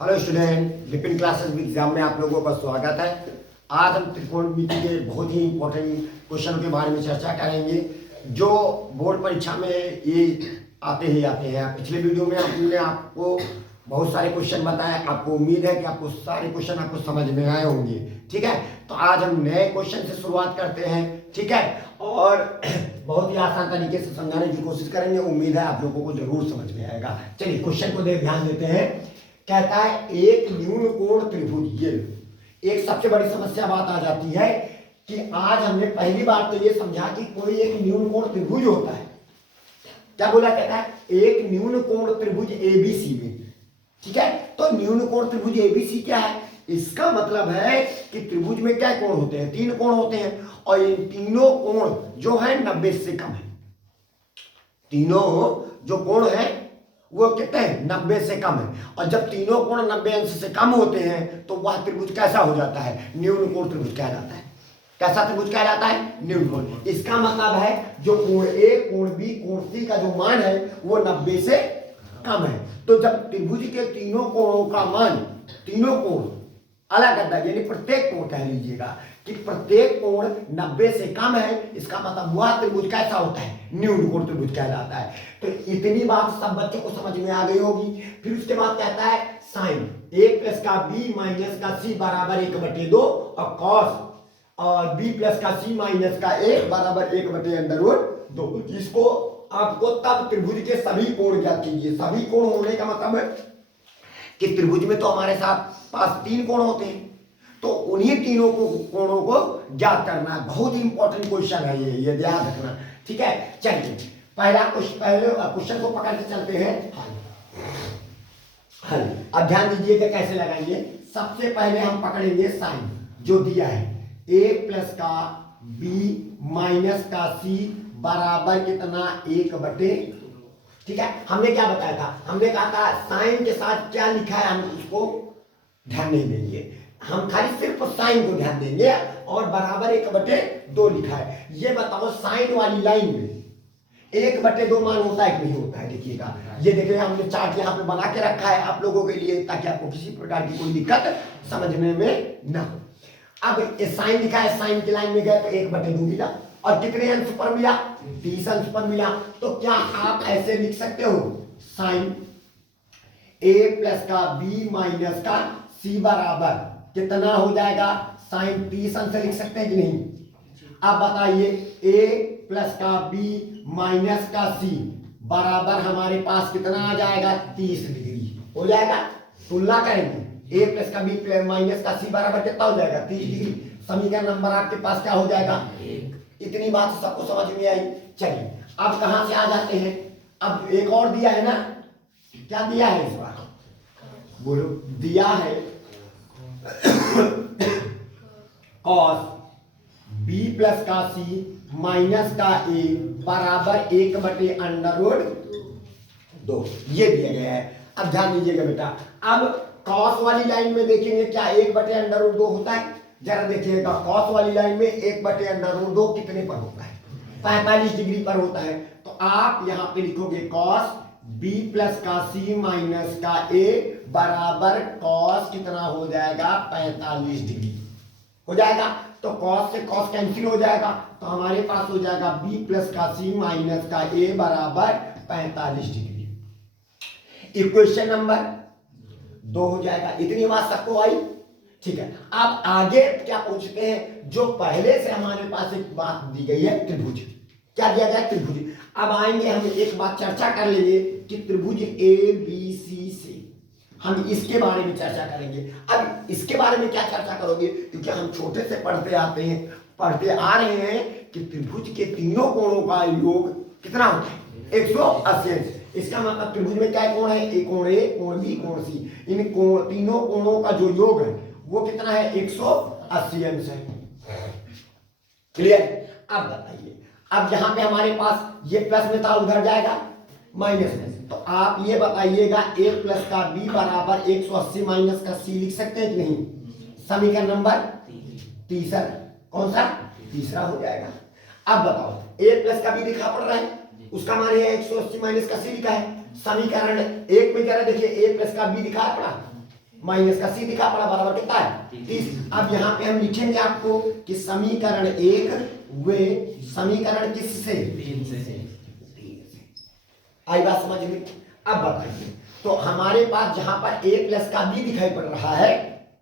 Hello student, Vipin classes with exam में आप लोगों का स्वागत है। आज हम त्रिकोणमिति के बहुत ही इंपॉर्टेंट क्वेश्चन के बारे में चर्चा करेंगे जो बोर्ड परीक्षा में ये आते हैं। पिछले वीडियो में हमने आपको बहुत सारे क्वेश्चन बताए। आपको उम्मीद है कि आपको सारे क्वेश्चन आपको समझ में आए होंगे। ठीक है, तो आज हम नए क्वेश्चन से शुरुआत करते हैं। ठीक है, और बहुत ही आसान तरीके से समझाने की कोशिश करेंगे। उम्मीद है आप लोगों को जरूर समझ में आएगा। चलिए क्वेश्चन को ध्यान देते हैं। कहता है एक न्यून कोण त्रिभुज। ये एक सबसे बड़ी समस्या बात आ जाती है कि आज हमने पहली बार तो ये समझा कि कोई एक न्यून कोण त्रिभुज होता है। क्या बोला? कहता है एक न्यून कोण त्रिभुज एबीसी में। ठीक है, तो न्यून कोण त्रिभुज एबीसी क्या है? इसका मतलब है कि त्रिभुज में क्या कोण होते हैं? 3 कोण होते हैं और इन तीनों कोण जो है 90 से कम है। तीनों जो कोण है वो कितने हैं? 90 से कम है। और जब तीनों कोण 90 अंश से कम होते हैं तो वह त्रिभुज कैसा हो जाता है? न्यून कोण त्रिभुज कहलाता है। कैसा त्रिभुज कहलाता है? न्यून कोण। इसका मतलब है जो कोण ए, कोण बी, कोण सी का जो मान है वो 90 से कम है। तो जब त्रिभुज के तीनों कोणों का मान, तीनों कोण अलग अलग, यानी प्रत्येक कोण कह लीजिएगा कि प्रत्येक कोण 90 से कम है, इसका मतलब वह त्रिभुज कैसा होता है? न्यून कोण त्रिभुज कहलाता है। तो इतनी बात सब बच्चों को समझ में आ गई होगी। फिर उसके बाद कहता है साइन a प्लस का b माइनस का c बराबर 1/2 और कॉस और b प्लस का c माइनस का a बराबर 1/√2। इसको आपको तब त्रिभुज के सभी कोण ज्ञात कीजिए। सभी कोण होने का मतलब है कि त्रिभुज में तो हमारे साथ पास 3 कोण होते हैं, तो उन्हीं तीनों कोणों को ज्ञात करना है। बहुत ही इंपॉर्टेंट क्वेश्चन है ये ध्यान रखना। ठीक है, चलिए पहले क्वेश्चन को पकड़ के चलते हैं। हल अब ध्यान दीजिएगा कैसे लगाएंगे। सबसे पहले हम पकड़ेंगे साइन जो दिया है a प्लस का b माइनस का c बराबर कितना? 1/। ठीक है, हमने क्या बताया था? हमने कहा था साइन के साथ क्या लिखा है हम उसको ध्यान नहीं देंगे, हम खाली सिर्फ साइन को ध्यान देंगे। और बराबर 1/2 लिखा है। ये बताओ साइन वाली लाइन में 1/2 मान होता है कि नहीं होता है? देखिएगा, ये देखिए हमने चार्ट यहाँ पे बना के रखा है आप लोगों के लिए ताकि आपको किसी प्रकार की कोई दिक्कत समझने में ना हो। अब साइन लिखा है, साइन की लाइन में गए तो 1/2 मिला और कितने अंश पर मिला? 30 अंश पर मिला। तो क्या आप ऐसे लिख सकते हो साइन a प्लस का b माइनस का c बराबर कितना हो जाएगा? साइन 30 अंश लिख सकते हैं कि नहीं? अब बताइए a प्लस का b माइनस का c बराबर हमारे पास कितना आ जाएगा? 30 डिग्री हो जाएगा। तुलना करेंगे a प्लस का b माइनस का c बराबर कितना हो जाएगा? 30 डिग्री। समीकरण नंबर आपके पास क्या हो जाएगा? इतनी बात सबको समझ में आई। चलिए अब कहां से आ जाते हैं? अब एक और दिया है ना, क्या दिया है इस बार? बोलो। दिया है cos b प्लस का c माइनस का a बराबर 1/√2। ये दिया गया है। अब ध्यान दीजिएगा बेटा, अब cos वाली लाइन में देखेंगे क्या 1/√2 होता है? जरा देखिएगा, cos वाली लाइन में 1/√2 कितने पर होता है? 45 डिग्री पर होता है। तो आप यहां पे लिखोगे cos b प्लस का c माइनस का a बराबर cos कितना हो जाएगा? 45 डिग्री हो जाएगा। तो cos से cos कैंसिल हो जाएगा, तो हमारे पास हो जाएगा b प्लस का c माइनस का a बराबर 45 डिग्री। इक्वेशन नंबर 2 हो जाएगा। इतनी बात सबको आई? ठीक है, अब आगे क्या पूछते हैं? जो पहले से हमारे पास एक बात दी गई है त्रिभुज। क्या दिया गया? त्रिभुज। अब आएंगे हम एक बात चर्चा कर लेंगे कि त्रिभुज ए बी सी से हम इसके बारे में चर्चा करेंगे। अब इसके बारे में क्या चर्चा करोगे? क्योंकि हम छोटे से पढ़ते आते हैं, पढ़ते आ रहे हैं कि त्रिभुज के तीनों कोणों का योग कितना होता है? 180 अंश। इसका मतलब त्रिभुज में क्या कोण है? एक कोण ए, कोण बी, कोण सी। इन तीनों कोणों का जो योग है वो कितना है? 180 अंश है। क्लियर? अब बताइए, अब यहां पे हमारे पास ये प्लस में था, उधर जाएगा माइनस में। तो आप ये बताइएगा a प्लस का b बराबर 180 माइनस का c लिख सकते हैं कि नहीं? समीकरण नंबर तीसरा। कौन सा? तीसरा हो जाएगा। अब बताओ a प्लस का b दिखा पड़ रहा है, उसका मान है 180 माइनस का c लिखा है। समीकरण 1 में जरा देखिए a प्लस का b दिखा पड़ा, माइनस का सी दिखा पड़ा बराबर कितना है 30। अब यहाँ पे हम लिखेंगे आपको कि समीकरण 1 वे समीकरण किससे 3 से। आई बात समझ में। अब बताइए तो हमारे पास जहां पर a प्लस का b दिखाई पड़ रहा है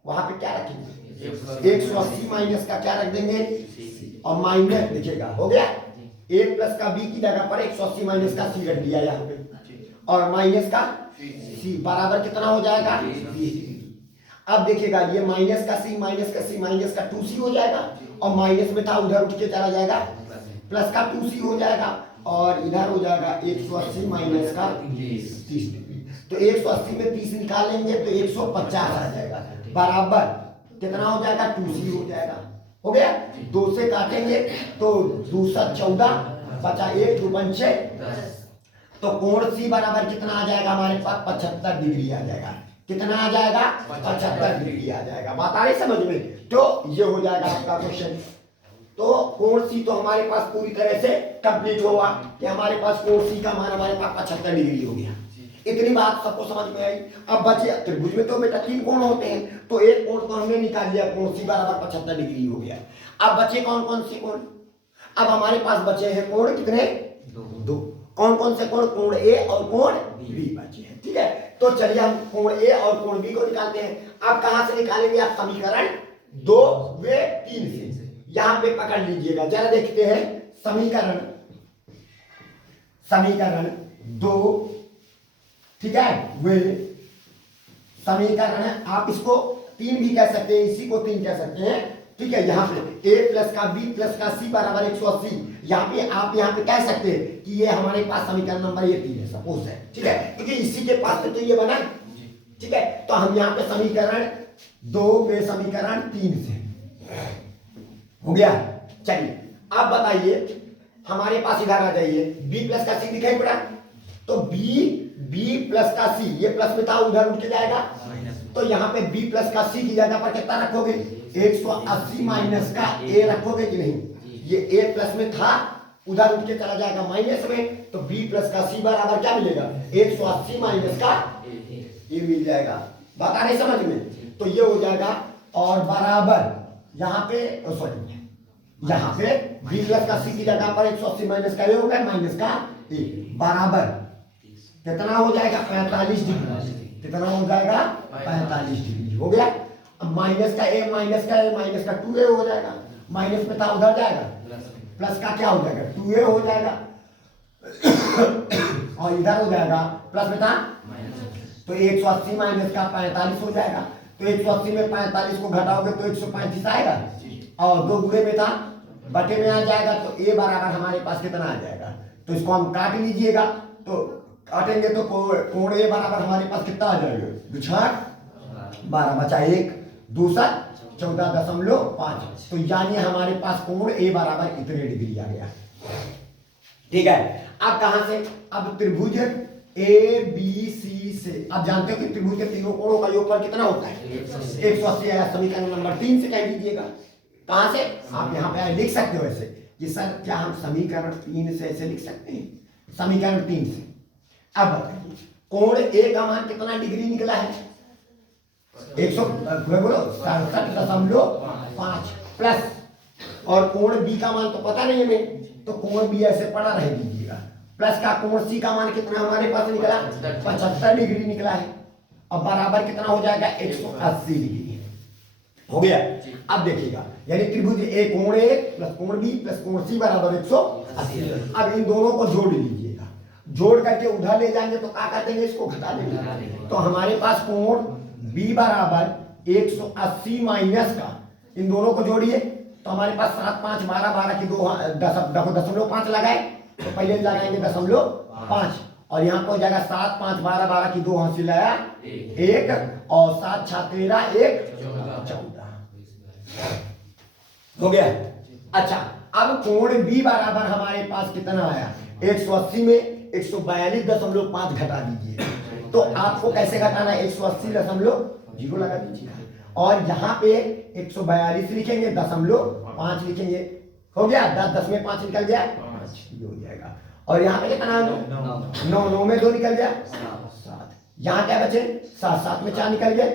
वहां पे क्या रखेंगे 180 माइनस का क्या रख देंगे और माइनस लिखेगा। हो गया a प्लस का b की जगह पर 180 माइनस का c रख दिया यहाँ पे और माइनस का c बराबर कितना हो जाएगा 30। अब देखिएगा ये माइनस का c माइनस का c माइनस का 2c हो जाएगा और माइनस में था उधर उठ के चला जाएगा प्लस का 2c हो जाएगा और इधर हो जाएगा 180 माइनस का 30 डिग्री। तो 180 में 30 निकालेंगे तो 150 आ जाएगा बराबर कितना हो जाएगा 2c हो जाएगा। हो गया 2 से काटेंगे तो 2 7 14 बचा 1 2 5 6 तो कोण सी बराबर कितना आ जाएगा हमारे पास 75 डिग्री आ जाएगा। कितना आ जाएगा 75 डिग्री आ जाएगा। बात आ रही समझ में। तो ये हो जाएगा आपका क्वेश्चन। तो कोण सी तो हमारे पास पूरी तरह से कंप्लीट हुआ कि हमारे पास कोण सी का मान हमारे पास 75 डिग्री हो गया। इतनी बात सबको समझ में आई। अब बचे त्रिभुज में तो बेटा 3 कोण होते हैं तो एक कोण तो हमने निकाल लिया कोण सी बराबर 75 डिग्री हो गया। अब बचे कौन कौन से कोण। अब हमारे पास बचे हैं कोण कितने 2। कौन कौन से कोण कोण ए और कोण बी बचे हैं। ठीक है तो चलिए हम कोण ए और कोण बी को निकालते हैं। अब कहां से निकालेंगे आप समीकरण 2 व 3 से। यहां पे पकड़ लीजिएगा जरा देखते हैं समीकरण 2 ठीक है वे समीकरण है। आप इसको 3 भी कह सकते हैं इसी को 3 कह सकते हैं। ठीक है यहाँ पे a प्लस का b प्लस का c बराबर 180 यहाँ पे आप यहाँ पे कह सकते हैं कि ये हमारे पास समीकरण नंबर ये 3 है सपोज है। ठीक है क्योंकि इसी के पास तो ये बना। ठीक है तो हम यहाँ पे समीकरण 2 पे समीकरण 3 से हो गया। चलिए आप बताइए हमारे पास इधर आ जाइए b प्लस का c दिखाई पड़ा तो b प्लस का c ये प्लस में था उधर उठ के जाएगा तो यहाँ पे b प्लस का c की जगह पर कितना रखोगे 180 माइनस का a रखोगे कि नहीं। ये a प्लस में था उधर उठ के चला जाएगा माइनस में तो b प्लस का c बराबर क्या मिलेगा 180 माइनस का a मिल जाएगा। बात आ रही समझ में। तो ये हो जाएगा और बराबर यहाँ पे सॉरी यहाँ पे b प्लस का c की जगह पर 180 माइनस का a हो गया माइनस का a बराबर कितना हो जाएगा 45 डिग्री। कितना हो जाएगा 45 डिग्री हो गया। अब माइनस का a माइनस का 2a हो जाएगा माइनस में था उधर जाएगा प्लस का क्या हो जाएगा 2a हो जाएगा और इधर हो जाएगा प्लस में था तो 180 माइनस का 45 हो जाएगा। तो 180 में 45 को घटाओगे तो 135 आएगा और 2 गुणे में था बटे में आ जाएगा तो a बराबर हमारे पास कितना आ जाएगा। तो इसको हम काट लीजिएगा तो काटेंगे तो कोण ए बराबर हमारे पास कितना आ जाएगा 12 बचा 1 दूसरा 14.5 तो यानी हमारे पास कोण ए बराबर इतने डिग्री आ गया। ठीक है अब कहां से अब त्रिभुज ए बी सी से आप जानते हो कि त्रिभुज के तीनों कोणों का योगफल कितना होता है 180 आया। समीकरण नंबर 3 से कह दीजिएगा। कहां से आप यहाँ पे लिख सकते हो ऐसे कि सर क्या हम समीकरण 3 से ऐसे लिख सकते हैं समीकरण 3 से। अब बताइए कोण ए का मान कितना डिग्री निकला है 167.5 प्लस और कोण बी का मान तो पता नहीं हमें तो कोण बी ऐसे पड़ा रह दीजिएगा प्लस का कोण सी का मान कितना हमारे पास निकला 75 डिग्री निकला है और बराबर कितना हो जाएगा 180 डिग्री हो गया। अब देखिएगा यानी त्रिभुज ए कोण ए प्लस कोण बी प्लस कोण सी बराबर 180। अब इन दोनों को जोड़ लीजिएगा जोड़ करके उधर ले जाएंगे तो क्या कर देंगे इसको घटा देंगे तो हमारे पास कोण b बराबर 180 माइनस का इन दोनों को जोड़िए तो हमारे पास 7 5 12 12 की 2.5 लगाए तो पहले लगाएंगे 0.5 और यहाँ पर हो जाएगा 7 5 12 12 की 2 हासिल आया 1 और 7 6 13 1 14 हो गया। अच्छा अब कोण b बराबर हमारे पास कितना आया 180 में 142.5 घटा दीजिए तो आपको कैसे घटाना है 180.0 लगा दीजिएगा और यहाँ पे 142 लिखेंगे 0.5 लिखेंगे हो गया 10 10 में 5 निकल गया 5 हो जाएगा और यहाँ पे कितना 9 9 में 2 निकल गया 7 यहाँ क्या बचे 7, 7 में 4 निकल गया,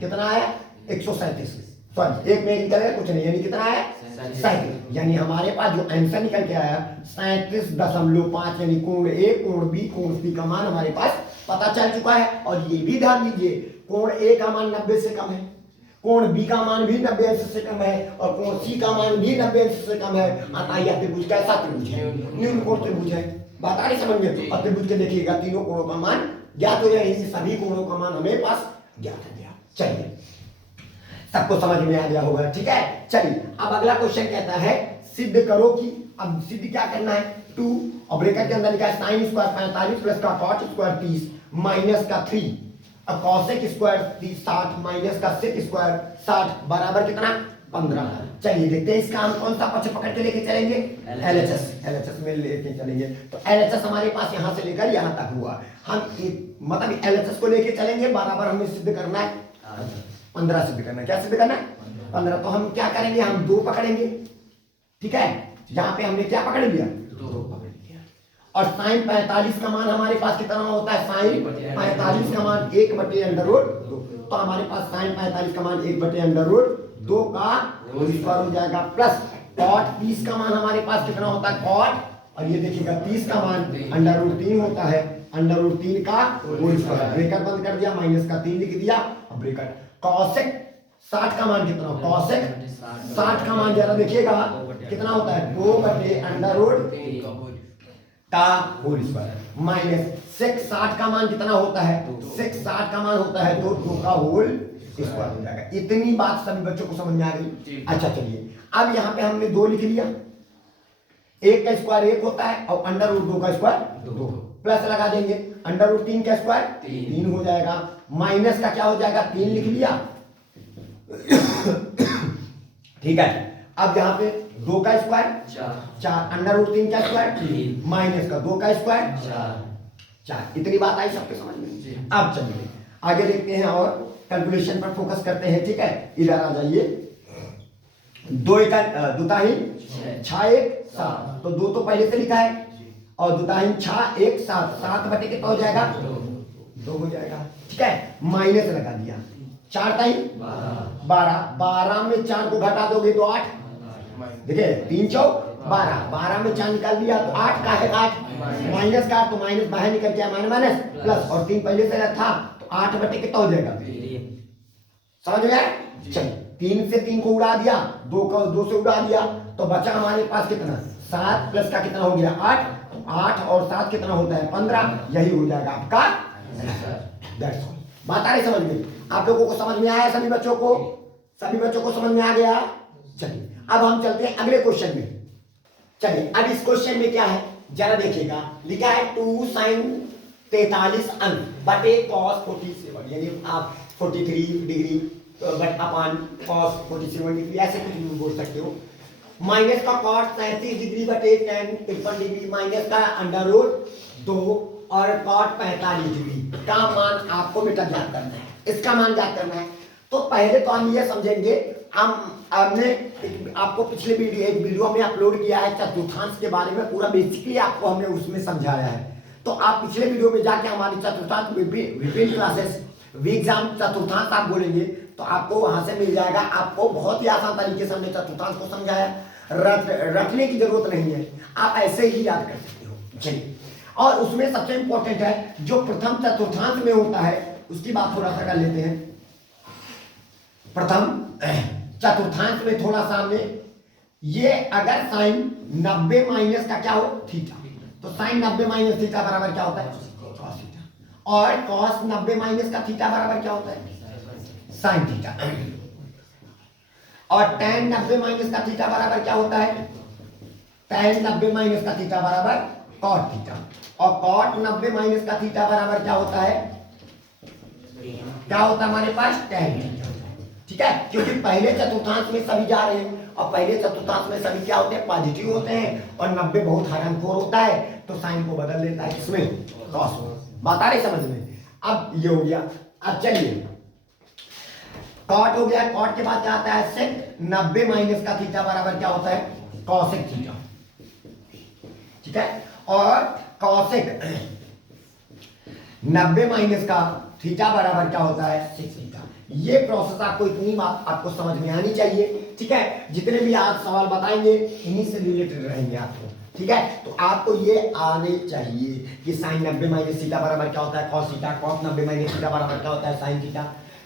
कितना आया 137, सॉरी एक में निकल गया कुछ नहीं, यानी कितना आया 37। यानी हमारे पास जो आंसर निकल के आया 37.5, यानी कोण ए कोण बी कोण सी का मान हमारे पास पता चल चुका है। और ये भी ध्यान दीजिए कोण ए का मान 90 से कम है, कोण बी का मान भी 90 अंश से कम है, और कोण सी का मान भी 90 अंश से कम है। अतः यह त्रिभुज कैसा त्रिभुज है, न्यून कोण त्रिभुज है। बात आ रही समझ में? और त्रिभुज के देखिएगा तीनों कोणों का मान ज्ञात हो जाएगा, सभी कोणों का मान हमें पास ज्ञात हो गया। चलिए सबको समझ में आ गया होगा, ठीक है। चलिए अब अगला क्वेश्चन कहता है सिद्ध करो कि, अब सिद्ध क्या करना है 2 और ब्रैकेट के अंदर लिखा है sin स्क्वायर 45 प्लस का cot स्क्वायर 30 माइनस का 3, अब cosec स्क्वायर 60 माइनस का sec स्क्वायर 60 बराबर कितना 15। चलिए देखते हैं इसका हम कौन सा पक्ष पकड़ के लेके चलेंगे, LHS में लेके चलेंगे। तो LHS हमारे पास यहाँ से लेकर यहाँ तक हुआ, हम मतलब LHS को लेके चलेंगे, बराबर हमें सिद्ध करना है 15 सिद्ध करना है। क्या सिद्ध करना है 15। तो हम क्या करेंगे, हम 2 पकड़ेंगे, ठीक है। यहाँ पे हमने क्या पकड़ लिया 2 पकड़ लिया। और sin 45 का मान हमारे पास कितना होता है, sin 45 का मान 1/√2। तो हमारे पास sin 45 का मान 1/√2 का होल स्क्वायर हो जाएगा, प्लस cot 30 का मान हमारे पास कितना होता है cot, और ये देखिएगा 30 का मान √3 होता है, √3 का होल स्क्वायर। ब्रैकेट बंद कर दिया, माइनस का 3 लिख दिया, अब ब्रैकेट cosec 60 का मान कितना, cosec 60 का मान जरा देखिएगा कितना होता है 2/√3 का होल स्क्वायर, माइनस sec 60 का मान कितना होता है, sec 60 का मान होता है 2 का होल स्क्वायर हो जाएगा। इतनी बात सभी बच्चों को समझ में आ गई। अच्छा चलिए अब यहाँ पे हमने 2 लिख लिया, 1 का स्क्वायर 1 होता है और √2 का स्क्वायर 2, प्लस लगा देंगे √3 का स्क्वायर 3 हो जाएगा, माइनस का क्या हो जाएगा 3 लिख लिया ठीक है। अब यहाँ पे 2 का स्क्वायर 4, √3 का स्क्वायर माइनस का 2 का स्क्वायर 4। इतनी बात आई सबके समझ में। अब चलिए आगे देखते हैं और कैलकुलेशन पर फोकस करते हैं, ठीक है। इधर आ जाइए, 2 दुताही 6 1 7, तो 2 तो पहले से लिखा है, और दुताही 6 1 7, 7 बटे कितना हो जाएगा 2 हो जाएगा, ठीक है। माइनस लगा दिया, 4 ताई 12, 12 में 4 को घटा दोगे तो 8, देखिए 3 चौक 12, 12 में 4 निकाल दिया तो 8 का है 8, माइनस का तो माइनस बाहर निकल गया, माइनस प्लस, और 3 पहले से था तो 8 बटे कितना हो जाएगा, समझ गए। चलिए 3 से 3 को उड़ा दिया, 2 का 2 से उड़ा दिया, तो बचा हमारे पास कितना 7 प्लस का कितना हो गया 8, 8 और 7 कितना होता है 15, यही हो जाएगा आपका। बात आ रही समझ में, आप लोगों को समझ में आया, सभी बच्चों को समझ में आ गया। चलिए अब हम चलते हैं अगले क्वेश्चन में। चलिए अब इस क्वेश्चन में क्या है जरा देखिएगा, लिखा है 2 sin 43 अंक बटे cos 47, यानी आप 43 degree but upon cos 47 degree ऐसे कुछ भी बोल सकते हो, माइनस का cot 37 डिग्री बटे tan 53 डिग्री माइनस का √2 और cot 45 डिग्री का मान आपको बेटा ज्ञात करना है, इसका मान ज्ञात करना है। तो पहले तो हम ये समझेंगे, हमने आपको पिछले एक वीडियो में अपलोड किया है चतुर्थांश के बारे में, पूरा बेसिकली आपको हमने उसमें समझाया है। तो आप पिछले वीडियो में जाके हमारी चतुर्थांश विभिन्न क्लासेस एग्जाम चतुर्थांश आप बोलेंगे तो आपको वहां से मिल जाएगा। आपको बहुत ही आसान तरीके से हमने चतुर्थांश को समझाया, रखने की जरूरत नहीं है, आप ऐसे ही याद कर सकते हो। चलिए, और उसमें सबसे इंपॉर्टेंट है जो प्रथम चतुर्थांश में होता है उसकी बात थोड़ा सा कर लेते हैं। प्रथम चतुर्थांश में थोड़ा सा हमने ये, अगर साइन 90 माइनस का क्या हो थीटा, तो साइन 90 माइनस थीटा बराबर क्या होता है cos थीटा, और cos 90 माइनस का थीटा बराबर क्या होता है साइन थीटा, और tan 90 माइनस का थीटा बराबर क्या होता है tan 90 माइनस का थीटा बराबर cot थीटा, और cot 90 माइनस का थीटा बराबर क्या होता है हमारे पास tan थीटा, ठीक है। क्योंकि पहले चतुर्थांश में सभी जा रहे हैं, और पहले चतुर्थांश में सभी क्या होते हैं पॉजिटिव होते हैं, और 90 बहुत हरामखोर होता है, तो साइन को बदल लेता है इसमें cos में। बात आ रही समझ में। अब ये हो गया। अब चलिए cot हो गया, cot के बाद क्या आता है sec 90 माइनस का थीटा बराबर क्या होता है cosec थीटा, ठीक है। और cosec 90 माइनस का थीटा बराबर क्या होता है 6 थीटा। ये प्रोसेस आपको इतनी बात आपको समझ में आनी चाहिए, ठीक है। जितने भी आप सवाल बताएंगे इन्हीं से रिलेटेड रहेंगे आपको, ठीक है। तो आपको ये आने चाहिए कि साइन 90 माइनस थीटा बराबर क्या होता है cos theta, cos 90 minus theta बराबर क्या होता है sine theta,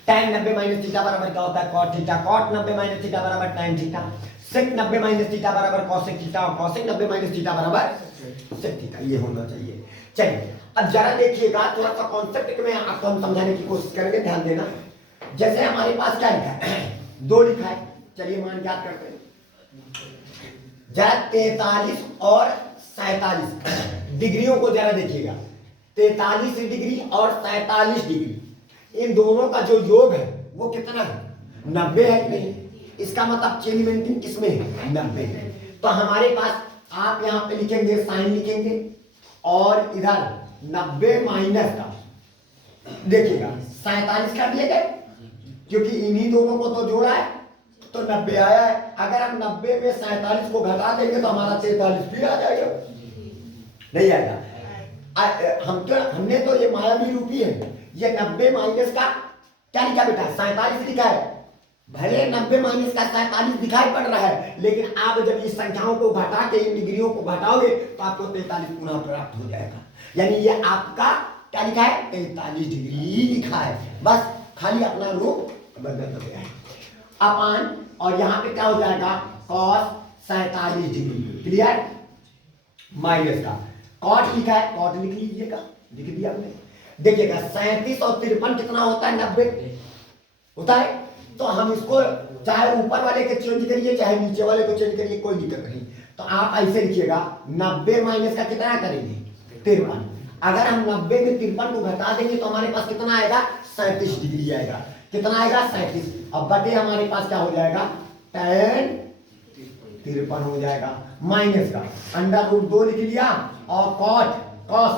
tan 90 minus theta बराबर क्या होता है cot theta, cot 90 minus theta बराबर tan theta, sec 90 minus theta बराबर कॉसेक थीटा और कॉसेक 90 माइनस थीटा बराबर सेक थीटा। ये होना चाहिए। चलिए अब जरा देखिएगा, थोड़ा सा कॉन्सेप्ट में आपको हम समझाने की कोशिश करेंगे, ध्यान देना। जैसे हमारे पास क्या लिखा है 2 लिखा है, चलिए मान ज्ञात करते हैं। जरा 43 और 47 डिग्रियों को जरा देखिएगा, 43 डिग्री और 47 डिग्री, इन दोनों का जो योग है वो कितना है 90 है कि नहीं। इसका मतलब चेन इवेंटिंग किसमें है 90 है। तो हमारे पास आप यहाँ पे लिखेंगे साइन लिखेंगे और इधर 90 माइनस का देखिएगा 47 कर दिए गए, क्योंकि इन्हीं दोनों को तो जोड़ा है तो 90 आया है। अगर हम 90 में 47 को घटा देंगे तो हमारा 43 फिर आ जाएगा, नहीं आएगा। हमने तो ये मायावी रूपी है, ये 90 माइनस का क्या लिखा बेटा 47 लिखा है। भले 90 माइनस का 47 दिखाई पड़ रहा है, लेकिन आप जब इस संख्याओं को घटा के इन डिग्रियों को घटाओगे तो आपको 43 पुनः प्राप्त हो जाएगा। यानी ये आपका क्या लिखा है 43 डिग्री लिखा है, बस खाली अपना रूप बदल गया है अपान, और यहाँ पे क्या हो जाएगा cos 47 डिग्री, क्लियर। माइनस का कॉट लिखा है, कॉट लिख लीजिएगा, लिख दिया हमने। देखिएगा 37 और 53 कितना होता है 90 होता है। तो हम इसको चाहे ऊपर वाले के चेंज करिए चाहे नीचे वाले को चेंज करिए, कोई दिक्कत नहीं। तो आप ऐसे लिखिएगा 90 माइनस का कितना करेंगे 53। अगर हम 90 में 53 को घटा देंगे तो हमारे पास कितना आएगा 37 डिग्री आएगा। कितना आएगा 37। अब बटे हमारे पास क्या हो जाएगा tan 53 हो जाएगा, माइनस का अंडर रूट 2 लिख लिया और कॉट cos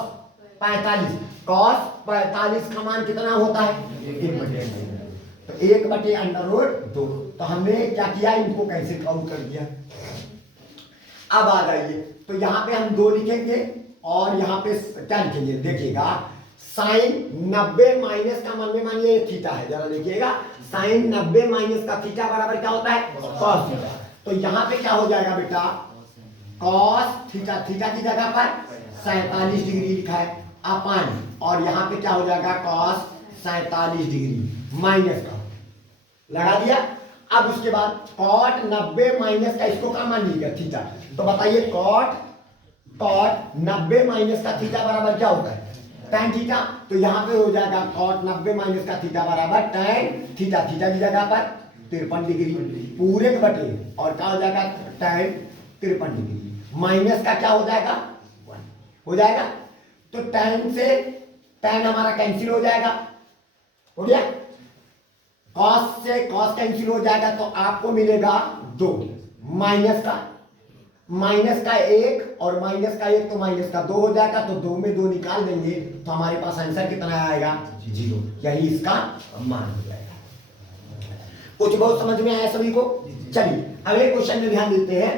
45, cos 45 का मान कितना होता है 1/2, तो 1/2 अंडर रूट 2। तो हमने क्या किया इनको कैसे काउंट कर दिया। अब आ जाइए, तो यहाँ पे हम 2 लिखेंगे और यहाँ पे क्या लिखेंगे देखिएगा साइन 90 माइनस का मन में मानिए थीटा है, जरा देखिएगा साइन 90 माइनस का थीटा बराबर क्या होता है cos थीटा। तो यहाँ पे क्या हो जाएगा बेटा cos थीटा, थीटा की जगह पर 47 डिग्री लिखा है अपान, और यहाँ पे क्या हो जाएगा cos 47 डिग्री माइनस का लगा दिया। अब उसके बाद cot 90 माइनस का इसको क्या मान लीजिएगा थीटा। तो बताइए cot 90 माइनस का थीटा बराबर क्या होता है tan थीटा। तो यहाँ पे हो जाएगा cot 90 माइनस का थीटा बराबर tan थीटा, थीटा की जगह पर 53 डिग्री पूरे के बटे और क्या हो जाएगा tan 53 डिग्री माइनस का क्या हो जाएगा 1 हो जाएगा। तो tan से tan हमारा कैंसिल हो जाएगा, हो गया। cos से cos कैंसिल हो जाएगा तो आपको मिलेगा 2, माइनस का 1 और माइनस का 1 तो माइनस का 2 हो जाएगा। तो 2 में 2 निकाल देंगे तो हमारे पास आंसर कितना आएगा 0, यही इसका मान हो जाएगा। कुछ बहुत समझ में आया सभी को। चलिए अगले क्वेश्चन में ध्यान देते हैं।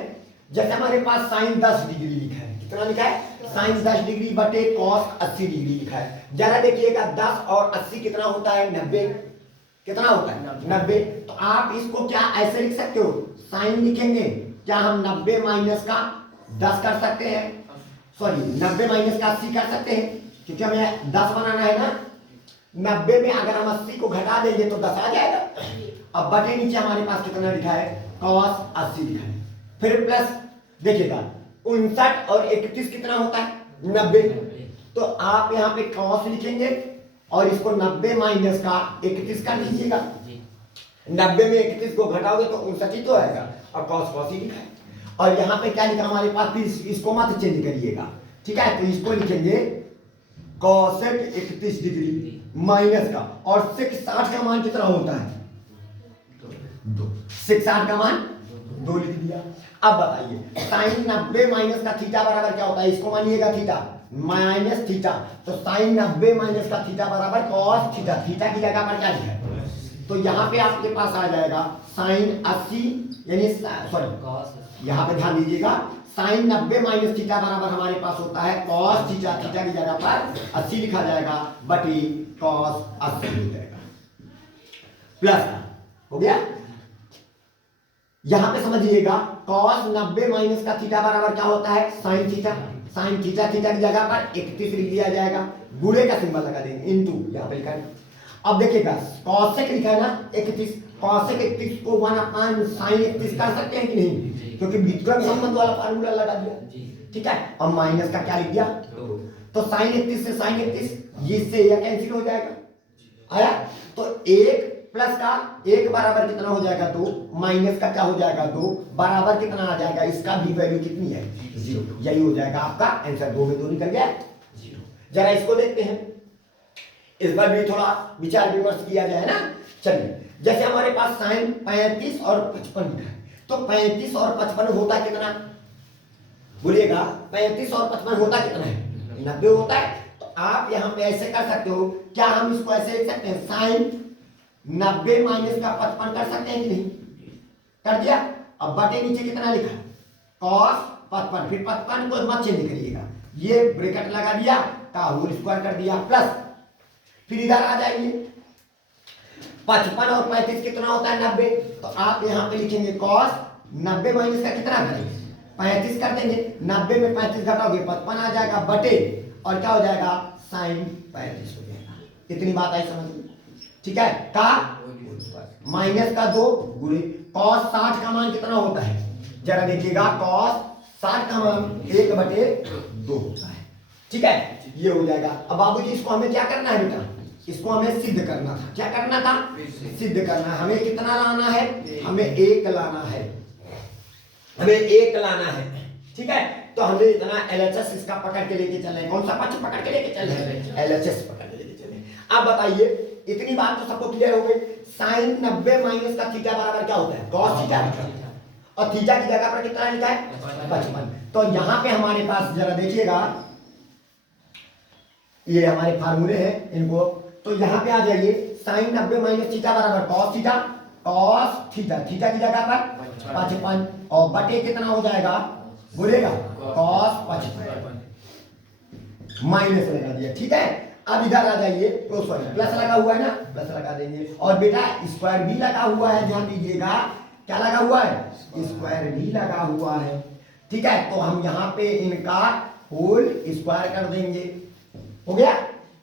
जैसे हमारे पास साइन 10 डिग्री लिखा है, कितना लिखा है साइन 10 डिग्री बटे cos 80 डिग्री लिखा है। जरा देखिएगा 10 और 80 कितना होता है 90, कितना होता है 90। तो आप इसको क्या ऐसे लिख सकते हो साइन लिखेंगे, क्या हम 90 माइनस का 10 कर सकते हैं, सॉरी 90 माइनस का 80 कर सकते हैं, क्योंकि हमें 10 बनाना है ना। 90 में अगर हम 80 को घटा देंगे तो 10 आ जाएगा। अब बटे नीचे हमारे पास कितना लिखा है cos 80 लिखा है, फिर प्लस देखिएगा 59 और 31 कितना होता है 90। तो आप यहाँ पे cos लिखेंगे और इसको 90 माइनस का 31 कर लीजिएगा। 90 में 31 को घटाओगे तो 59 तो आएगा और cos ही लिखा है। और यहाँ पे क्या लिखा हमारे पास, फिर इसको मत चेंज करिएगा, ठीक है। तो इसको लिखेंगे cosec 31 डिग्री माइनस का, और sec 60 का मान कितना होता है 2, sec 60 का मान 2 लिख दिया। अब बताइए साइन 90 माइनस का थीटा बराबर क्या होता है, इसको मानिएगा थीटा माइनस थीटा। तो साइन 90 माइनस का थीटा बराबर cos थीटा, थीटा की जगह पर क्या लिखा है। तो यहाँ पे आपके पास आ जाएगा साइन 80 यानी सॉरी यहाँ पे ध्यान दीजिएगा साइन 90 माइनस थीटा बराबर हमारे पास होता है कॉस थीटा। थीटा की जगह पर 80 लिखा जाएगा बटी कॉस 80 हो जाएगा प्लस हो गया। यहां पे समझिएगा कॉस 90 माइनस का थीटा बराबर क्या होता है sine theta. Sine theta theta की जगह पर 31 लिख दिया जाएगा, गुणे का सिंबल लगा देंगे इनटू यहां पे लिखा है। अब देखिएगा कॉसेक लिखा है ना 31, कॉसेक 31 को 1 अपॉन साइन 31 कर सकते हैं कि नहीं, क्योंकि व्युत्क्रम संबंध वाला फार्मूला लगा दिया, ठीक है। और माइनस का क्या लिख दिया तो साइन 31 से साइन 31 ये से यह कैंसिल हो जाएगा आया। तो 1 प्लस का 1 बराबर कितना हो जाएगा 2, माइनस का क्या हो जाएगा 2 बराबर कितना आ जाएगा, इसका भी वैल्यू कितनी है 0। यही हो जाएगा आपका आंसर, 2 में 2 निकल गया 0। जरा इसको देखते हैं, इस बार भी थोड़ा विचार विमर्श किया जाए ना। चलिए जैसे हमारे पास साइन 35 और 55 है, तो 35 और 55 होता कितना बोलिएगा, 35 और 55 होता कितना है 90 होता है। तो आप यहाँ पे ऐसे कर सकते हो, क्या हम इसको ऐसे लिख सकते हैं साइन 90 माइनस का 55 कर सकते हैं कि नहीं, कर दिया। अब बटे नीचे कितना लिखा कॉस 55, फिर 55 को मत चेंज करिएगा, ये ब्रैकेट लगा दिया का होल स्क्वायर कर दिया प्लस, फिर इधर आ जाइए 55 और 35 कितना होता है 90। तो आप यहाँ पे लिखेंगे कॉस 90 माइनस का कितना करेंगे 35 कर देंगे, 90 में 35 घटाओगे 55 आ जाएगा बटे और क्या हो जाएगा साइन 35 हो जाएगा। इतनी बात आई समझ में, ठीक है। का माइनस का 2 गुणे कॉस 60 का मान कितना होता है जरा देखिएगा, कॉस 60 का मान 1/2 होता है, ठीक है। ये हो जाएगा। अब बाबूजी इसको हमें क्या करना है बेटा, इसको हमें सिद्ध करना था। क्या करना था सिद्ध करना। हमें कितना लाना है, हमें 1 लाना है, हमें 1 लाना है, ठीक है। तो हमें इतना LHS इसका पकड़ के लेके चले, कौन सा पक्ष पकड़ के लेके चले LHS पकड़ के लेके चले। अब बताइए इतनी बात तो सबको क्लियर हो गई। साइन 90 माइनस का थीटा बराबर क्या होता है कॉस थीटा, और थीटा की जगह पर कितना लिखा है 55। तो यहां पे हमारे पास जरा देखिएगा, ये हमारे फार्मूले हैं इनको, तो यहां पे आ जाइए साइन 90 माइनस थीटा बराबर cos theta, cos theta theta की जगह पर 55 और बटे कितना हो जाएगा बोलेगा कॉस 55 माइनस लगा दिया, ठीक है। अब इधर आ जाइए, तो सॉरी प्लस लगा हुआ है ना, प्लस लगा देंगे। और बेटा स्क्वायर भी लगा हुआ है, ध्यान दीजिएगा क्या लगा हुआ है स्क्वायर भी लगा हुआ है, ठीक है। तो हम यहाँ पे इनका होल स्क्वायर कर देंगे, हो गया।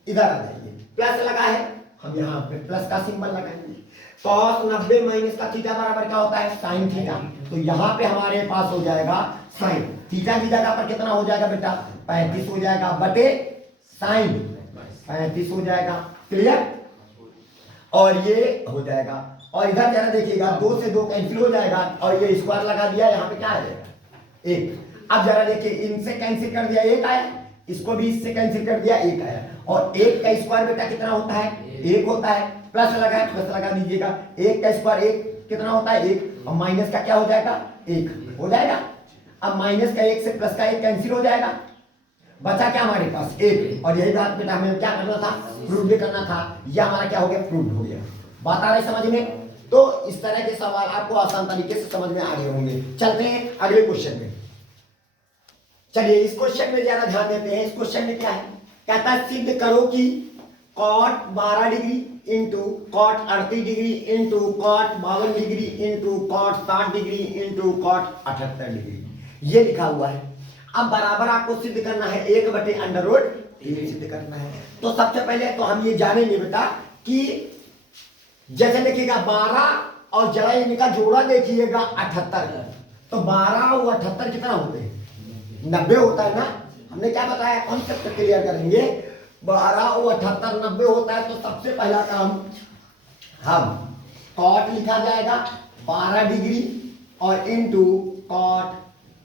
इधर आ जाइए प्लस लगा है, हम यहाँ पे प्लस का सिंबल लगाएंगे। cos 90 माइनस का थीटा बराबर क्या होता है साइन थीटा। तो यहाँ पे हमारे पास हो जाएगा साइन थीटा की जगह पर कितना हो जाएगा बेटा 35 हो जाएगा बटे साइन 35 हो जाएगा, क्लियर। और ये हो जाएगा, और इधर जरा देखिएगा 2 से 2 कैंसिल हो जाएगा, और ये स्क्वायर लगा दिया, यहाँ पे क्या आ जाएगा 1। अब जरा देखिए इनसे कैंसिल कर दिया 1 आया, इसको भी इससे कैंसिल कर दिया 1 आया, और 1 का स्क्वायर बेटा कितना होता है 1 होता है। प्लस लगा है, प्लस लगा दीजिएगा, 1 का स्क्वायर 1 कितना होता है 1, और माइनस का क्या हो जाएगा 1 हो जाएगा। अब माइनस का 1 से प्लस का 1 कैंसिल हो जाएगा, बचा क्या हमारे पास 1। और यही बात बेटा हमें क्या करना था प्रूव भी करना था, यह हमारा क्या हो गया प्रूव हो गया। बात आ रही समझ में। तो इस तरह के सवाल आपको आसान तरीके से समझ में आ गए होंगे। चलते हैं अगले क्वेश्चन में। चलिए इस क्वेश्चन में जरा ध्यान देते हैं। इस क्वेश्चन में क्या है, कहता है सिद्ध करो कि cot 12 degree into cot 38 degree into cot 52 degree into cot 60 degree into cot 78 degree, ये लिखा हुआ है। अब बराबर आपको सिद्ध करना है 1/√, ये सिद्ध करना है। तो सबसे पहले तो हम ये जानेंगे बेटा कि जैसे देखिएगा 12 और जरा इनका जोड़ा देखिएगा 78, तो 12 और 78 कितना होते हैं 90 होता है ना। हमने क्या बताया कॉन्सेप्ट क्लियर करेंगे, 12 और 78 90 होता है। तो सबसे पहला काम हम कॉट लिखा जाएगा 12 डिग्री और इंटू कॉट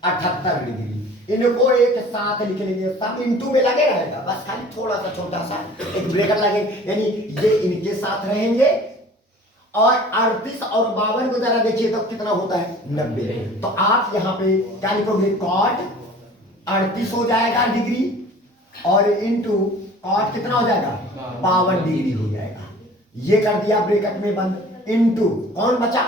78 डिग्री, इनको एक साथ लिख लेंगे, सब इंटू में लगे रहेगा, बस खाली थोड़ा सा छोटा सा एक ब्रेकर लगे, यानी ये इनके साथ रहेंगे। और 38 और 52 को जरा देखिए तो कितना होता है 90। तो आप यहाँ पे क्या लिखोगे कॉट 38 हो जाएगा डिग्री और इंटू कॉट कितना हो जाएगा 52 डिग्री हो जाएगा। ये कर दिया ब्रैकेट में बंद, इंटू कौन बचा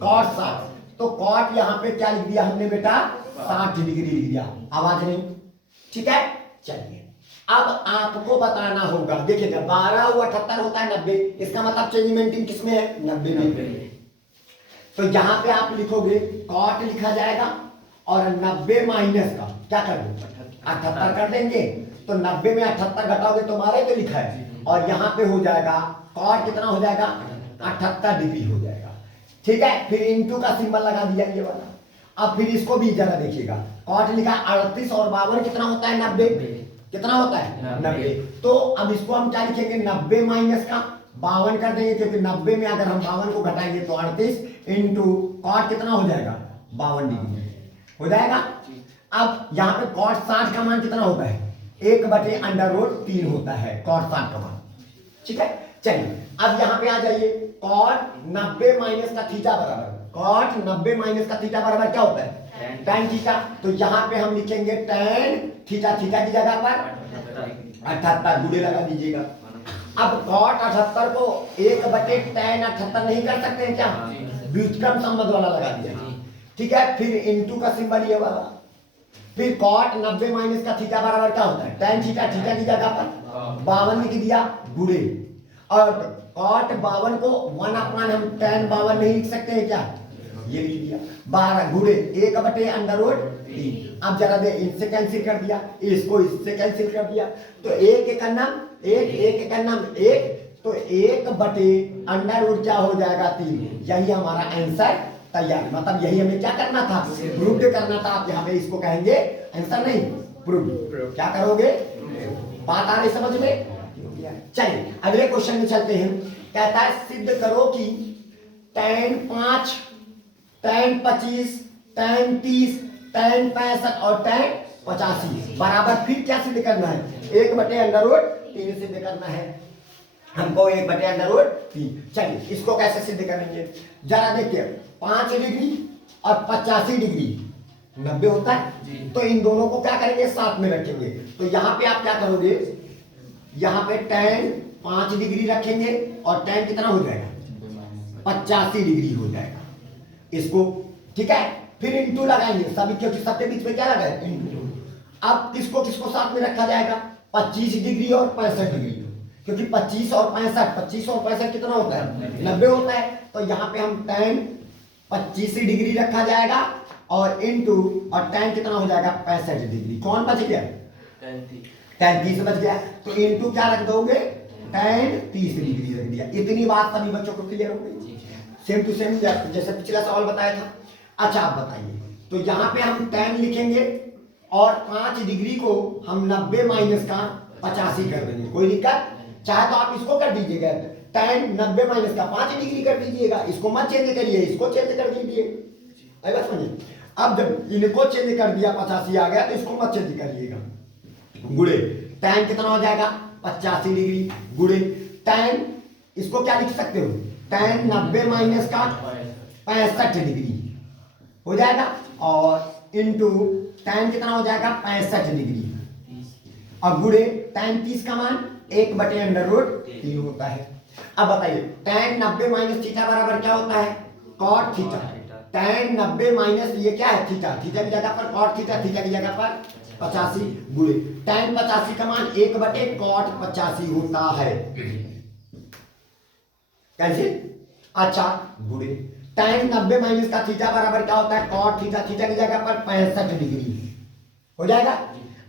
कॉट 60। तो कॉट यहाँ पे क्या लिख दिया हमने बेटा 60 डिग्री लिख दिया, आवाज नहीं, ठीक है। चलिए अब आपको बताना होगा, देखिएगा 12 और 78 होता है 90, इसका मतलब चेंजमेंटिंग किसमें है, 90 में। तो यहाँ पे आप लिखोगे कॉट लिखा जाएगा और 90 माइनस का क्या कर दो 78 कर देंगे, तो 90 में 78 घटाओगे तो 12 तो लिखा है, और यहाँ पे हो जाएगा कॉट कितना हो जाएगा 78 डिग्री हो जाएगा, ठीक है। फिर इंटू का सिंबल लगा दिया ये वाला। अब फिर इसको भी जरा देखिएगा, कॉट लिखा 38 और 52 कितना होता है 90, कितना होता है 90। तो अब इसको हम क्या लिखेंगे 90 माइनस का 52 कर देंगे, क्योंकि 90 में अगर हम 52 को घटाएंगे तो 38 इंटू कॉट कितना हो जाएगा 52 डिग्री हो जाएगा। अब यहाँ पे कॉट 60 का मान कितना होता है 1/√3 होता है कॉट 60 का मान, ठीक है। चलिए अब यहाँ पे आ जाइए, कॉट 90 माइनस का थीटा बराबर, कॉट 90 माइनस का थीटा बराबर क्या होता है tan थीटा। तो यहाँ पे हम लिखेंगे tan थीटा, थीटा की जगह पर 78 गुणे लगा दीजिएगा। अब cot 78 को 1/tan 78 नहीं कर सकते हैं क्या, व्युत्क्रम संबंध वाला लगा दिया, ठीक है। फिर इंटू का सिंबल ये वाला, फिर cot 90 माइनस का थीटा बराबर क्या होता है tan थीटा, थीटा की जगह पर 52 लिख दिया गुणे, और cot 52 को 1/, हम tan 52 नहीं लिख सकते हैं क्या, ये लिख दिया 12 गुणे 1/√3। अब जरा दे इनसे कैंसिल कर दिया, इसको इससे कैंसिल कर दिया, तो एक का नाम एक का नाम एक, तो 1/√3 क्या हो जाएगा 3। यही हमारा आंसर तैयार, मतलब यही हमें क्या करना था प्रूव करना था। आप यहाँ पे इसको कहेंगे आंसर नहीं प्रूव, क्या करोगे, बात आ रही समझ में। चलिए अगले क्वेश्चन में चलते हैं, कहता है सिद्ध करो कि tan 5, tan 25, tan 30, tan 65 और tan 85 बराबर, फिर क्या सिद्ध करना है 1/√3 सिद्ध करना है हमको, 1/√3। चलिए इसको कैसे सिद्ध करेंगे, जरा देखिए 5 डिग्री और 85 डिग्री 90 होता है, तो इन दोनों को क्या करेंगे साथ में रखेंगे। तो यहाँ पे आप क्या करोगे, यहाँ पे tan 5 डिग्री रखेंगे और tan कितना हो जाएगा 85 डिग्री हो जाएगा इसको, ठीक है। फिर इंटू लगाएंगे सभी, क्योंकि सबके बीच में क्या लगा है इंटू। अब किसको किसको साथ में रखा जाएगा 25 डिग्री और 65 डिग्री, क्योंकि 25 और 65 कितना होता है 90 होता है। तो यहाँ पे हम tan 25 डिग्री रखा जाएगा और इंटू, और tan कितना हो जाएगा 65 डिग्री, कौन बच गया tan 30 बच गया, तो इंटू क्या रख दोगे tan 30 डिग्री रख दिया। इतनी बात सभी बच्चों को क्लियर हो गई, सेम टू सेम जैसे पिछला सवाल बताया था। अच्छा आप बताइए, तो यहाँ पे हम tan लिखेंगे और 5 डिग्री को हम 90 माइनस का 85 कर देंगे, कोई दिक्कत, चाहे तो आप इसको कर दीजिएगा tan 90 माइनस का 5 डिग्री कर दीजिएगा, इसको मत चेंज करिए, इसको चेंज कर दीजिए, अरे बस समझिए। अब जब इनको चेंज कर दिया 85 आ गया, तो इसको मत चेंज करिएगा, गुणे tan कितना हो जाएगा 85 डिग्री गुणे tan, इसको क्या लिख सकते हो tan 90 माइनस का 65 डिग्री हो जाएगा, और इंटू tan कितना हो जाएगा 65 डिग्री, और गुणे tan 30 का मान 1/√3 होता है। अब बताइए tan 90 माइनस थीटा बराबर क्या होता है cot थीटा, tan 90 माइनस ये क्या है थीटा, थीटा की जगह पर cot थीटा, थीटा की जगह पर 85 गुणे tan 85 का मान 1/cot 85 होता है, कैसे, अच्छा गुणे tan 90 माइनस का थीटा बराबर क्या होता है cot थीटा, थीटा की जगह पर 65 डिग्री हो जाएगा।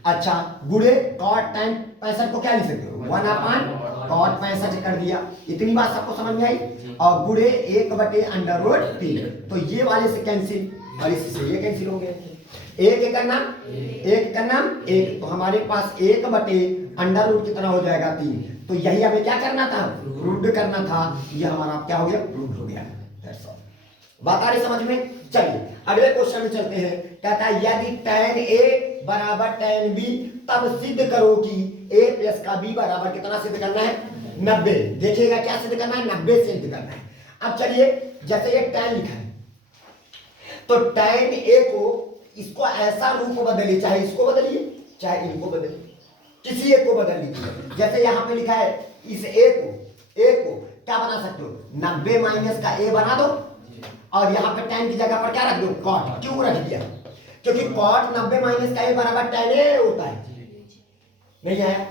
अच्छा गुणे cot tan 65 को क्या लिख सकते हो 1/cot 65 कर दिया, इतनी बात सबको समझ में आई, और गुणे 1/√3, तो ये वाले से कैंसिल और इससे ये कैंसिल हो गए, एक का नाम एक, तो हमारे पास 1/√, कितना हो जाएगा 3। तो यही हमें क्या करना था प्रूव करना था, ये हमारा क्या हो गया प्रूव हो गया, बात आ रही समझ में। चलिए अगले क्वेश्चन में चलते हैं, कहता है यदि tan A बराबर tan B, तब सिद्ध करो कि A प्लस का B बराबर कितना सिद्ध करना है 90। देखिएगा क्या सिद्ध करना है 90 सिद्ध करना है। अब चलिए जैसे ये tan लिखा है, तो tan A को इसको ऐसा रूप बदलिए, चाहे इसको बदलिए चाहे इनको बदलिए, किसी एक को बदल लीजिए। जैसे यहाँ पे लिखा है इस A को क्या बना सकते हो 90 माइनस का A बना दो, और यहाँ पे tan की जगह पर क्या रख दो cot। क्यों रख दिया, क्योंकि cot 90 माइनस का ए बराबर tan ए होता है, नहीं आया?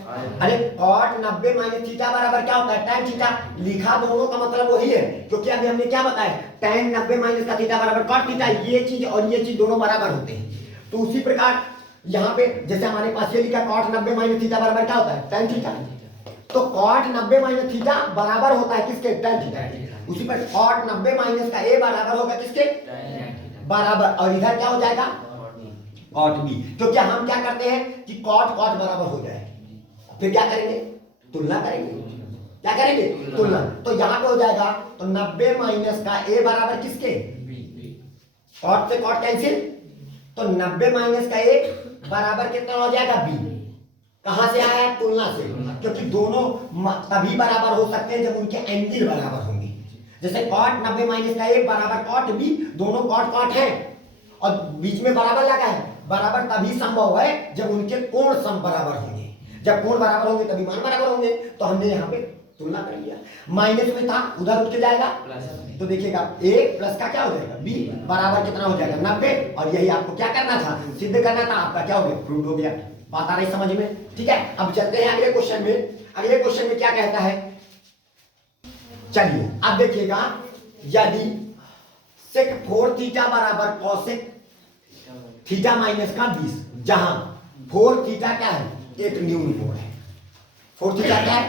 अरे cot 90 माइनस थीटा बराबर क्या होता है? tan theta. लिखा दोनों का मतलब वही है, क्योंकि अभी हमने क्या बताया, tan 90 माइनस का थीटा बराबर cot थीटा। ये चीज और ये चीज दोनों बराबर होते हैं। तो उसी प्रकार यहाँ पे जैसे हमारे पास ये लिखा cot 90 माइनस थीटा बराबर क्या होता है? tan theta. तो cot 90 माइनस थीटा बराबर होता है किसके? tan theta. उसी पर cot 90 माइनस का ए बराबर होगा किसके? बराबर, और इधर क्या हो जाएगा? cot b। तो क्या हम क्या करते हैं कि cot cot बराबर हो जाए, फिर क्या करेंगे? तुलना करेंगे। क्या करेंगे? तुलना। तो यहाँ पे हो जाएगा, तो 90 माइनस का ए बराबर किसके? cot से cot कैंसिल, तो 90 माइनस का ए बराबर कितना हो जाएगा? b। कहां से आया? तुलना से, क्योंकि दोनों तभी बराबर हो सकते हैं जब उनके एंगल बराबर होंगे। जैसे cot 90 माइनस का ए बराबर cot b, दोनों cot cot है और बीच में बराबर लगा है। बराबर तभी संभव है जब उनके कोण सम बराबर होंगे। जब कोण बराबर होंगे तभी मान बराबर होंगे। तो हमने यहाँ पे तुलना कर लिया। माइनस में था, उधर उठ के जाएगा, तो देखिएगा a प्लस का क्या हो जाएगा? b बराबर कितना हो जाएगा? 90। और यही आपको क्या करना था? सिद्ध करना था। आपका क्या हो गया? प्रूव हो गया। बात आ रही समझ में? ठीक है, अब चलते हैं अगले क्वेश्चन में। अगले क्वेश्चन में क्या कहता है, चलिए अब देखिएगा, यदि sec 4 थीटा बराबर cosec थीटा माइनस का 20, जहां 4 थीटा क्या है? एक न्यून कोण है। 4 थीटा क्या है?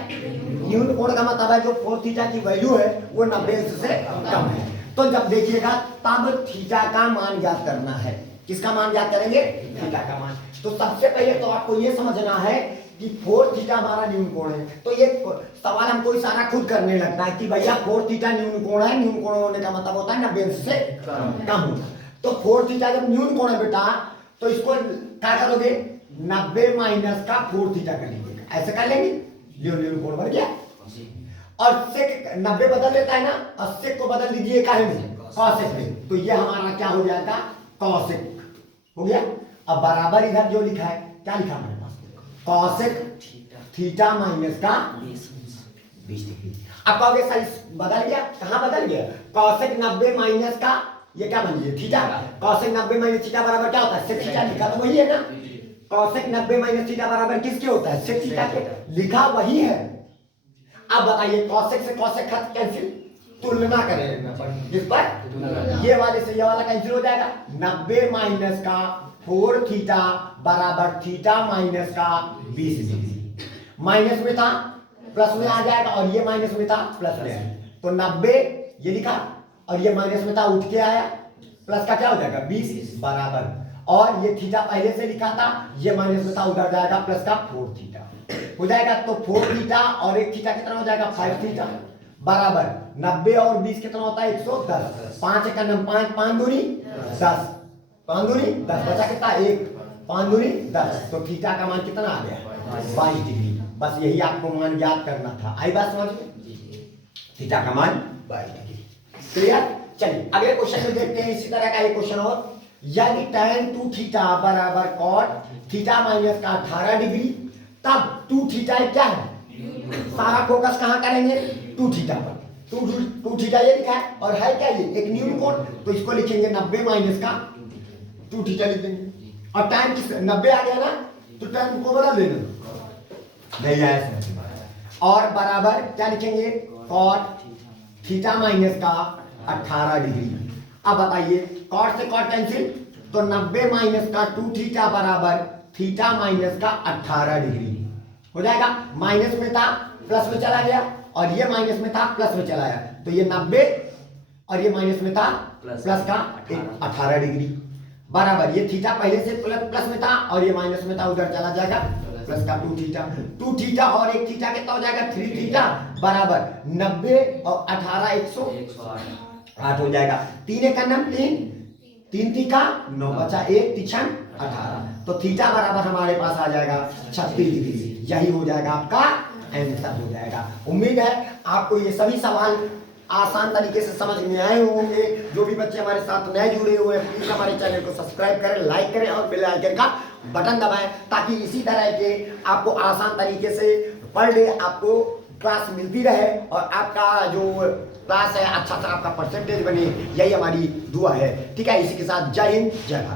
न्यून कोण का मतलब है जो 4 थीटा की वैल्यू है वो 90 से कम है। तो जब देखिएगा तब थीटा का मान ज्ञात करना है। किसका मान ज्ञात करेंगे? थीटा का मान। तो सबसे पहले तो आपको ये समझना है कि 4 थीटा हमारा न्यून कोण है। तो ये सवाल हमको इशारा खुद करने लगता है कि भैया 4 थीटा न्यून कोण है। न्यून कोण होने का मतलब होता है 90 से कम होगा। तो 4 थीटा जब न्यून कोण है बेटा, तो इसको क्या करोगे? 90 माइनस का 4 थीटा कर लीजिएगा। ऐसे कर लेंगे, न्यून कोण बन गया। और सेक 90 बदल देता है ना, और सेक को बदल दीजिए काहे में? कॉसेक में। तो ये हमारा क्या हो जाएगा? कॉसेक हो गया। अब बराबर इधर जो लिखा है, क्या लिखा हमारे पास? कॉसेक थीटा माइनस का 20 डिग्री। अब कहोगे सर बदल गया, कहां बदल गया? कॉसेक 90 माइनस का ये क्या बन गया? थीटा। कॉसेक 90 माइनस थीटा बराबर क्या होता है? Sec theta. लिखा तो वही है ना। कॉसेक 90 माइनस थीटा बराबर किसके होता है? सेक थीटा के। लिखा वही है। अब बताइए, कॉसेक से कॉसेक खत कैंसिल, तुलना करें इस पर, ये वाले से ये वाला कैंसिल हो जाएगा। 90 माइनस का 4 थीटा बराबर थीटा माइनस का 20 डिग्री। माइनस में था प्लस में आ जाएगा, और ये माइनस में था प्लस में आया। तो 90 ये लिखा और ये माइनस में था उठ के आया, प्लस का क्या हो जाएगा? 20 बराबर, और ये थीटा पहले से लिखा था, ये माइनस में था उधर जाएगा प्लस का 4 थीटा हो जाएगा। तो 4 थीटा और 1 थीटा कितना हो जाएगा? 5 थीटा बराबर 90 और 20 कितना होता है? 110। 5 का 5, 5 दूनी 10, 5 दूनी 10, बचा कितना? 1, 5 दूनी 10। तो थीटा का मान कितना आ गया? 22 डिग्री। बस यही आपको मान ज्ञात करना था। आई बात समझ में? थीटा का मान 22 डिग्री। क्लियर? चलिए अगले क्वेश्चन में देखते हैं इसी तरह का एक क्वेश्चन और। यदि tan 2 थीटा बराबर cot थीटा माइनस का 18 डिग्री, तब 2 थीटा क्या है? सारा फोकस कहां करेंगे? 2 थीटा पर। 2 थीटा ये लिखा है, और है क्या ये? एक न्यून कोण। तो इसको लिखेंगे 90 माइनस का 2 थीटा लिख देंगे। और टाइम किस 90 आ गया ना, तो टाइम को बदल देना, नहीं आया। और बराबर क्या लिखेंगे? cot थीटा माइनस का 18 डिग्री। अब बताइए, cot से cot कैंसिल, तो 90 माइनस का 2 थीटा बराबर थीटा माइनस का 18 डिग्री हो जाएगा। माइनस में था प्लस में चला गया, और ये माइनस में था प्लस में चला गया। तो ये 90 और ये माइनस में था प्लस का 18 डिग्री बराबर, ये थीटा पहले से प्लस में था और ये माइनस में था, उधर चला जाएगा प्लस का 2 थीटा। 2 थीटा और 1 थीटा कितना हो जाएगा? 3 थीटा बराबर 90 और 18 108 हो जाएगा। 3 का नाम 3 तीखा 9 बचा 1 तीछन 18। तो थीटा बराबर हमारे पास आ जाएगा 36 डिग्री। यही हो जाएगा आपका आंसर हो जाएगा। उम्मीद है आपको ये सभी सवाल आसान तरीके से समझ में आए होंगे। जो भी बच्चे हमारे साथ नए जुड़े हुए हैं, प्लीज हमारे चैनल को सब्सक्राइब करें, लाइक करें और बेल आइकन का बटन दबाएं, ताकि इसी तरह के आपको आसान तरीके से पर डे आपको क्लास मिलती रहे और आपका जो क्लास है अच्छा सा आपका परसेंटेज बने। यही हमारी दुआ है। ठीक है, इसी के साथ जय हिंद, जय भारत।